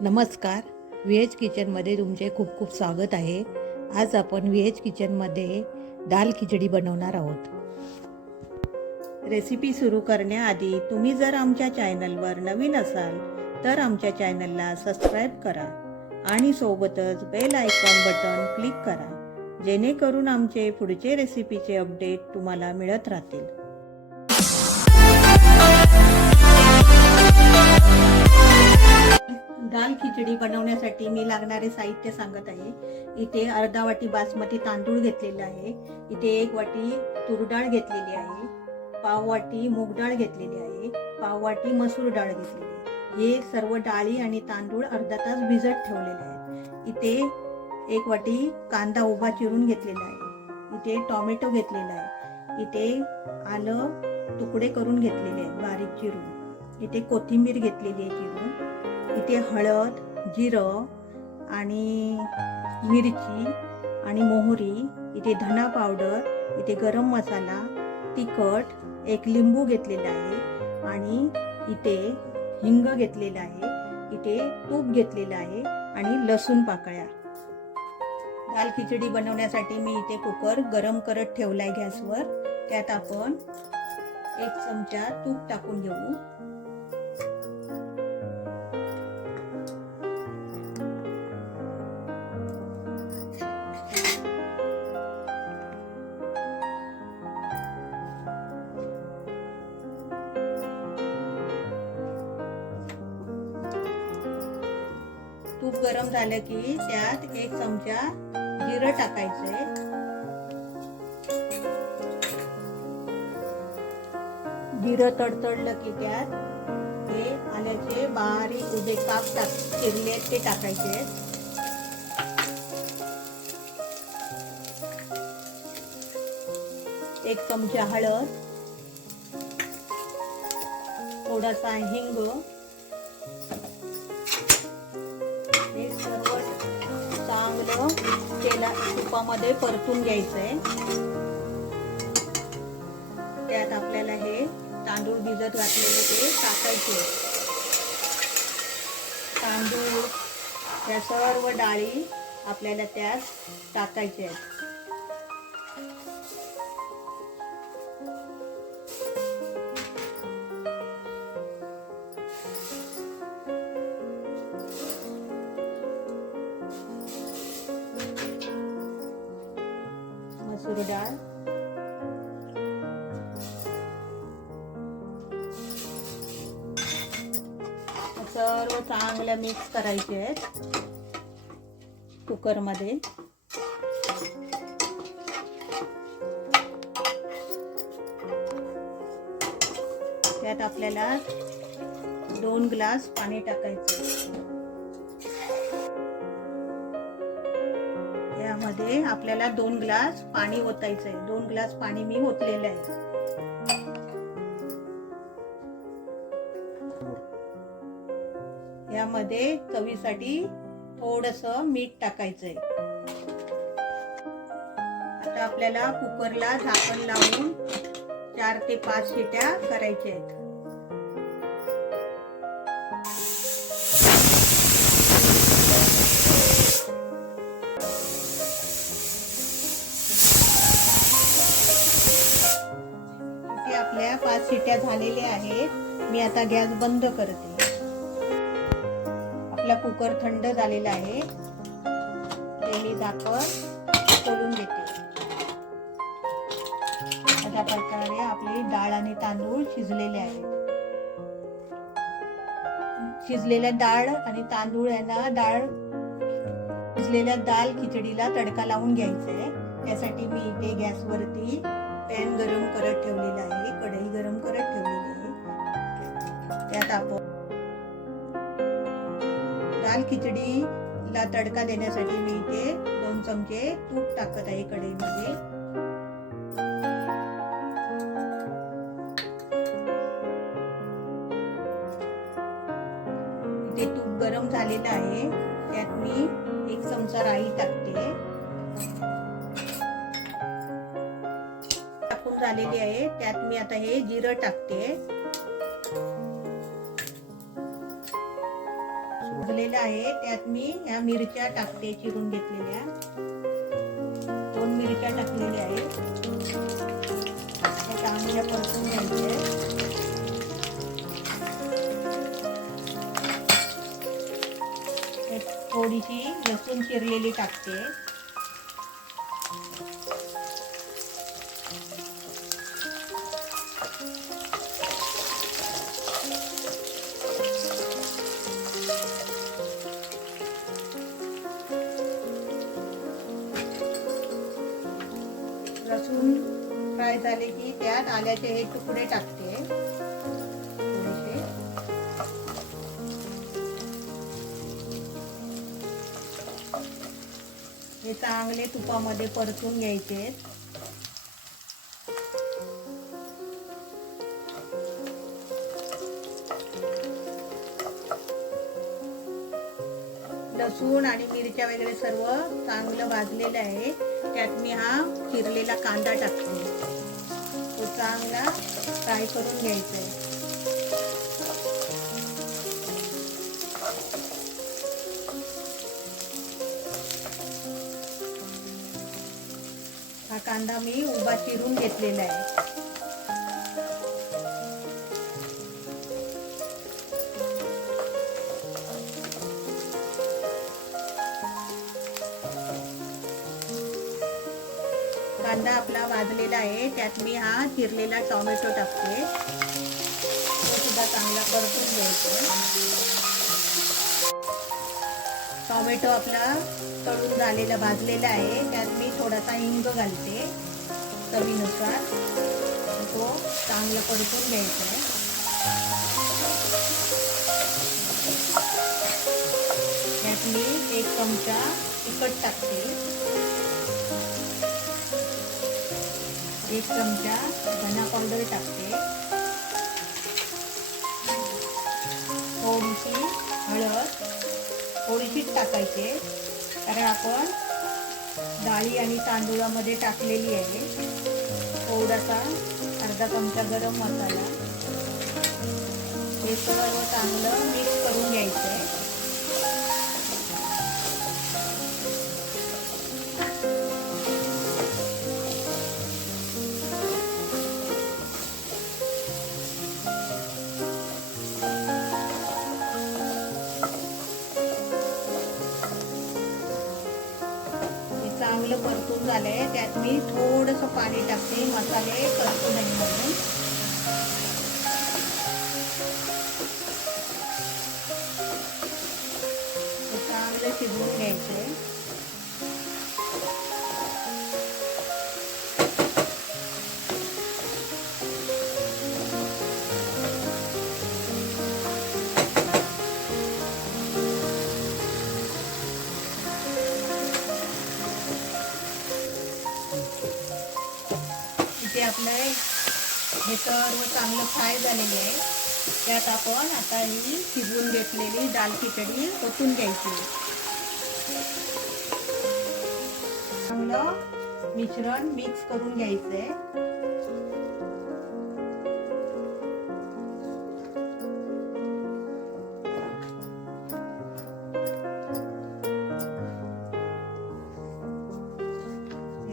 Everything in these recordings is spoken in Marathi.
नमस्कार. व्हेज किचनमध्ये तुमचे खूप खूप स्वागत आहे. आज आपण व्हेज किचनमध्ये दाल खिचडी बनवणार आहोत. रेसिपी सुरू करण्याआधी तुम्ही जर आमच्या चॅनलवर नवीन असाल तर आमच्या चॅनलला सबस्क्राईब करा आणि सोबतच बेल आयकॉन बटन क्लिक करा, जेणेकरून आमचे पुढचे रेसिपीचे अपडेट तुम्हाला मिळत राहतील. दाल खिचडी बनवण्यासाठी मी लागणारे साहित्य सांगत आहे. इथे अर्धा वाटी बासमती तांदूळ घेतलेला आहे. इथे 1 वाटी तूर डाळ घेतलेली आहे. पाव वाटी मूग डाळ घेतलेली आहे. पाव वाटी मसूर डाळ घेतलेली आहे. हे सर्व डाळी आणि तांदूळ अर्धा तास भिजत ठेवलेले आहेत. इथे 1 वाटी कांदा उभा चिरून घेतलेला आहे. इथे टोमॅटो घेतलेला आहे. इथे आलं तुकडे करून घेतलेले आहेत बारीक चिरून. इथे कोथिंबीर घेतलेली आहे चिरून. इथे हळद, जिरं आणि मिरची आणि मोहरी. इथे धना पावडर, इथे गरम मसाला, तिखट, 1 लिंबू घेतलेला आहे आणि इथे हिंग घेतलेला आहे. इथे तूप घेतलेलं आहे आणि लसूण पाकळ्या. दाल खिचडी बनवण्यासाठी मी इथे कुकर गरम करत ठेवलाय गॅसवर. त्यात आपण 1 चमचा तूप टाकून घेऊ. तूप गरम झालं की त्यात 1 चमचा जिरं टाकायचंय. जिरं तडतडलं की त्यात हे आल्याचे बारीक उभे काप चिरले ते टाकायचे. एक चमचा हळद, थोडासा हिंग, हे सर्व चांगलं तुपामध्ये परतून घ्यायचंय. त्यात आपल्याला हे तांदूळ भिजत घातलेले ते टाकायचे. तांदूळ या सर्व डाळी आपल्याला त्यात टाकायचे आहेत. मसूर डाळ, सर्व चांगलं मिक्स करायचे आहेत कुकर मध्ये. त्यात आपल्याला 2 ग्लास पाणी टाकायचं. यामध्ये आपल्याला 2 ग्लास पाणी ओतायचंय. 2 ग्लास पाणी मी ओतलेलं आहे. यामध्ये चवीसाठी थोडंसं मीठ टाकायचंय. आता आपल्याला कुकरला झाकण लावून 4 ते 5 शिट्या करायच्या आहेत. इथे आपल्या 5 शिट्या झालेल्या आहेत. मी आता गॅस बंद करते. आपला कुकर थंड झालेला आहे. तेली झाकण खोलून देते. अशा प्रकारे आपली डाळ आणि तांदूळ शिजलेले आहेत. शिजलेल्या डाळ आणि तांदूळ यांना शिजलेल्या दाल खिचडीला तडका लावून घ्यायचा आहे. त्यासाठी मी इथे गॅसवरती पॅन गरम करत ठेवलेला आहे. कढई गरम करत ठेवलेली आहे. त्यात आपण दाल खिचडीला तडका देण्यासाठी मी इथे 2 चमचे तूप टाकत आहे कढईमध्ये. इथे तूप गरम झालेलं आहे. त्यात मी 1 चमचा राई टाकते. टाकून झालेली आहे. त्यात मी आता हे जिरं टाकते. भाजलेलं आहे त्यात मी ह्या मिरच्या टाकते, चिरून घेतलेल्या 2 मिरच्या टाकलेल्या आहेत. त्या चांगल्या परतून घ्यायच्या. थोडीशी लसूण चिरलेली टाकते. लसूण फ्राय झाले की त्यात आल्याचे हे तुकडे टाकते थोडेसे. हे चांगले तुपामध्ये परतून घ्यायचे. लसूण आणि मिरच्या वगैरे सर्व चांगलं भाजलेलं आहे. त्यात मी हा चिरलेला कांदा टाकते. तो चांगला फ्राय करून घ्यायचा आहे. हा कांदा मी उभा चिरून घेतलेला आहे. कांदा आपला भाजलेला आहे. त्यात मी हा चिरलेला टोमॅटो टाकते. तो सुद्धा चांगला परतून घ्यायचा. टोमॅटो आपला तळून झालेला भाजलेला आहे. त्यात मी थोडासा हिंग घालते चवीनुसार. तो चांगला परतून घ्यायचा आहे. त्यात मी 1 चमचा तिखट टाकते. 1 चमचा धना पावडर टाकते. थोडीशी हळद, थोडीशीच टाकायचे कारण आपण डाळी आणि तांदूळामध्ये टाकलेली आहे. थोडासा अर्धा चमचा गरम मसाला. हे सर्व चांगलं मिक्स करून घ्यायचं आहे. चांगलं परतून झालंय. त्यात मी थोडंसं पाणी टाकते मसाले परतू नये म्हणून. चांगलं शिजवून घ्यायचंय. इथे आपलं हे सर्व चांगलं फ्राय झालेले आहे. त्यात आपण आता ही शिजवून घेतलेली दाल खिचडी ओतून घ्यायची. चांगलं मिश्रण मिक्स करून घ्यायचंय.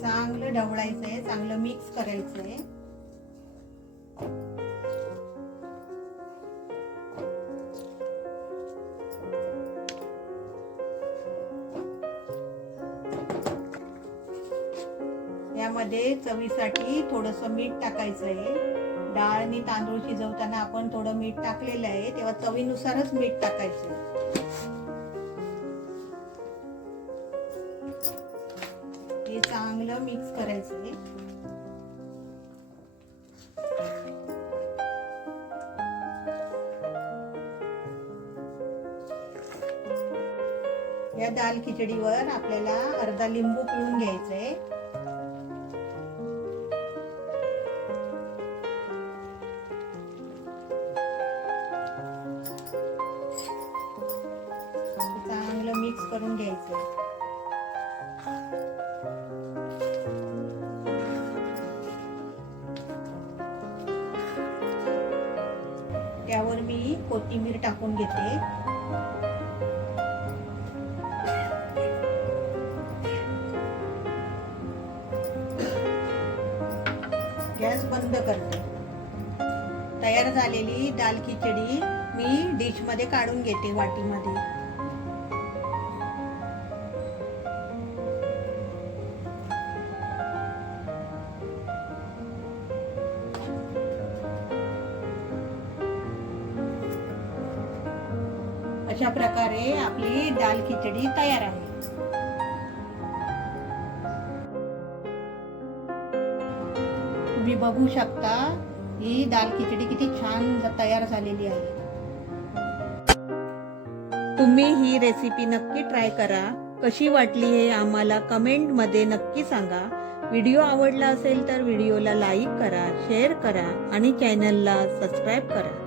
चांगलं ढवळायचंय, चांगलं मिक्स करायचंय. यामध्ये चवीसाठी थोडंसं मीठ टाकायचं आहे. डाळ आणि तांदूळ शिजवताना आपण थोडं मीठ टाकलेलं आहे, तेव्हा चवीनुसारच मीठ टाकायचं. हे चांगलं मिक्स करायचंय. या दाल खिचडीवर आपल्याला अर्धा लिंबू पिळून घ्यायचंय. चांगलं मिक्स करून घ्यायचंय. त्यावर मी कोथिंबीर टाकून घेते. गॅस बंद करते. तयार झालेली दाल खिचडी मी डिश मध्ये काढून घेते वाटीमध्ये. अशा प्रकारे आपली दाल खिचडी तयार आहे. तुम्ही बघू शकता ही दाल खिचडी किती छान तयार झालेली आहे. तुम्ही ही रेसिपी नक्की ट्राय करा. कशी वाटली हे आम्हाला कमेंट मध्ये नक्की सांगा. व्हिडिओ आवडला असेल तर व्हिडिओला लाईक करा, शेअर करा आणि चॅनलला सबस्क्राईब करा.